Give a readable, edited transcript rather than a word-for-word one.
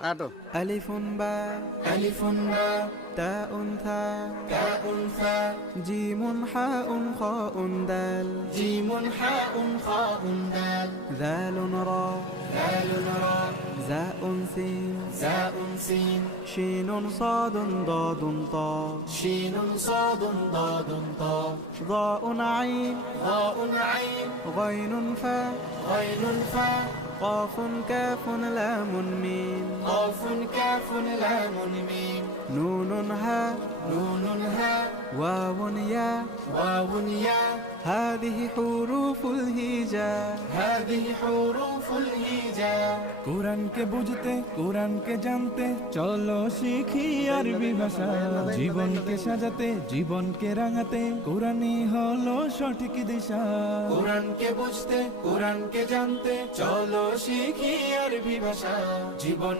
আটো আলিফুন বা তাউন থা জিমুন হাউন খাউন দাল যালুন রা জাউন সিন শিনুন সাদুন দাদুন তা ضاء عين غين فا قاف كاف لام ميم نون ها واو يا هذه حروف الهجاء কোরআনকে বুঝতে কোরআনকে জানতে চলো শিখি আরবি ভাষা জীবনকে সাজাতে জীবনকে রাঙাতে কোরআনই হলো সঠিক দিশা কোরআনকে বুঝতে কোরআনকে জানতে চলো শিখি আরবি ভাষা জীবন